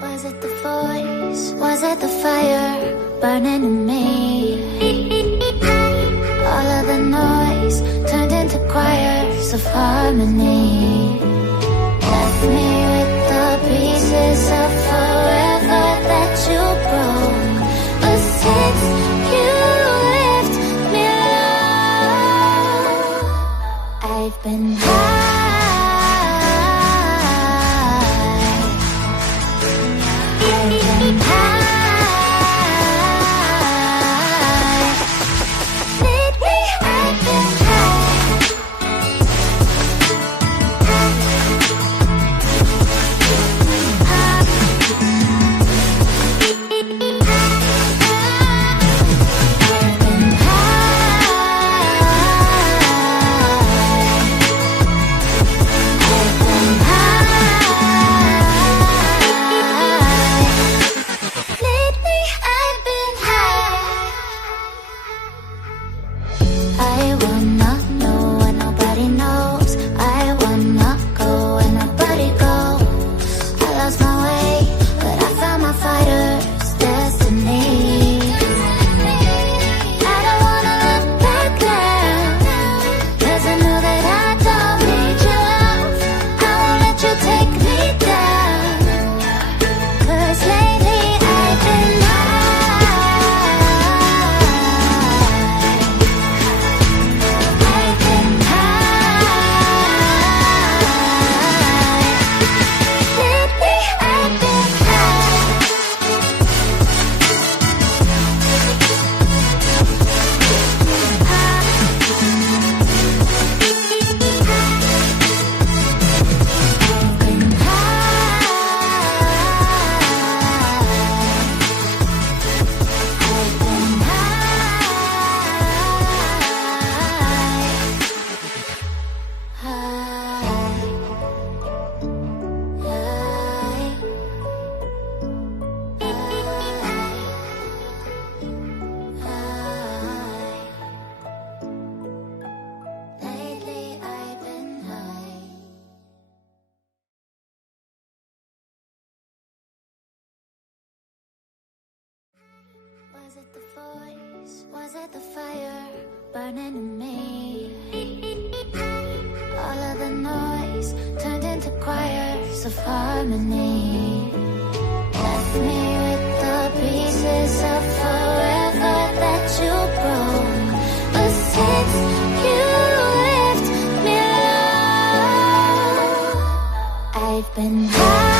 Was it the voice? Was it the fire burning in me? All of the noise turned into choirs of harmony. Left me with the pieces of forever that you broke. But since you left me alone, I've been high. Was it the voice? Was it the fire burning in me? All of the noise turned into choirs of harmony. Left me with the pieces of forever that you broke. But since you left me alone, I've been high.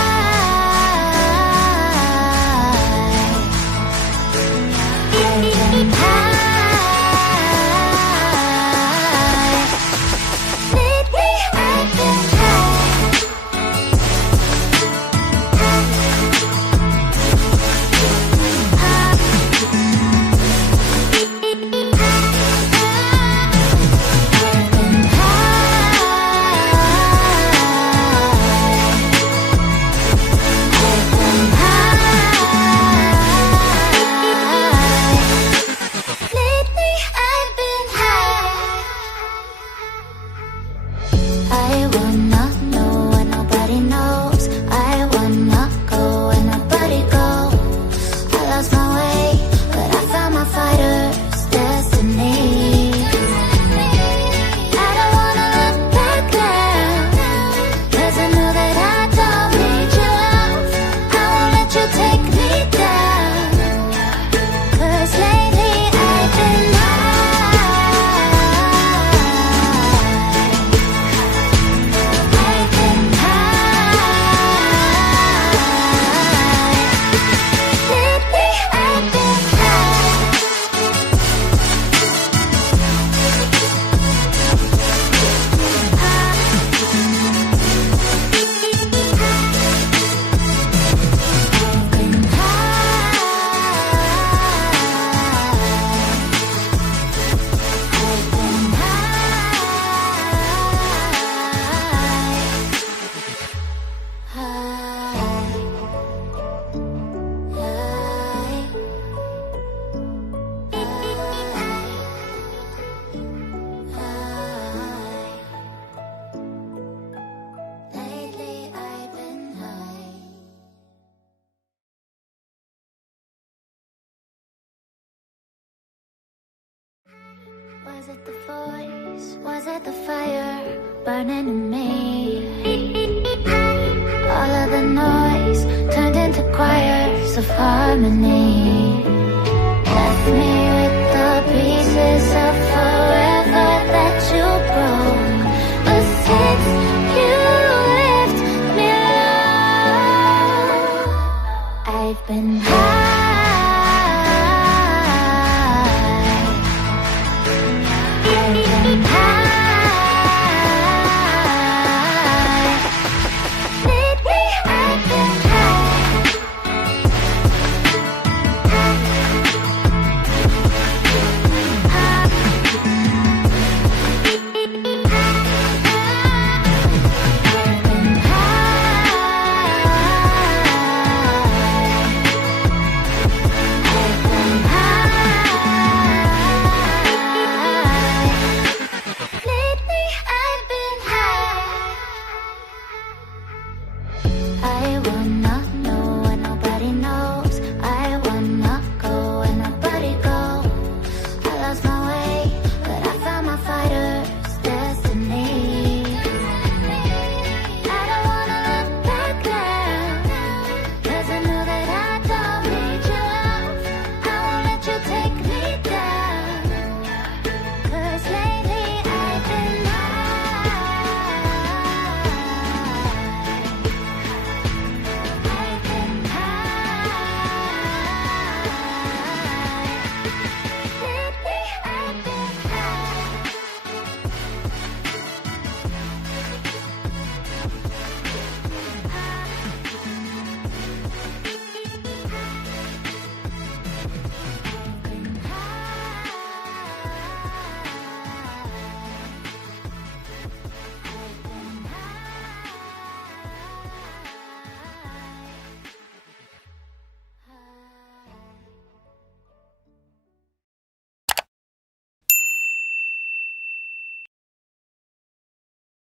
it the voice? Was it the fire burning in me? All of the noise turned into choirs of harmony. Left me with the pieces of forever that you broke. But since you left me alone, I've been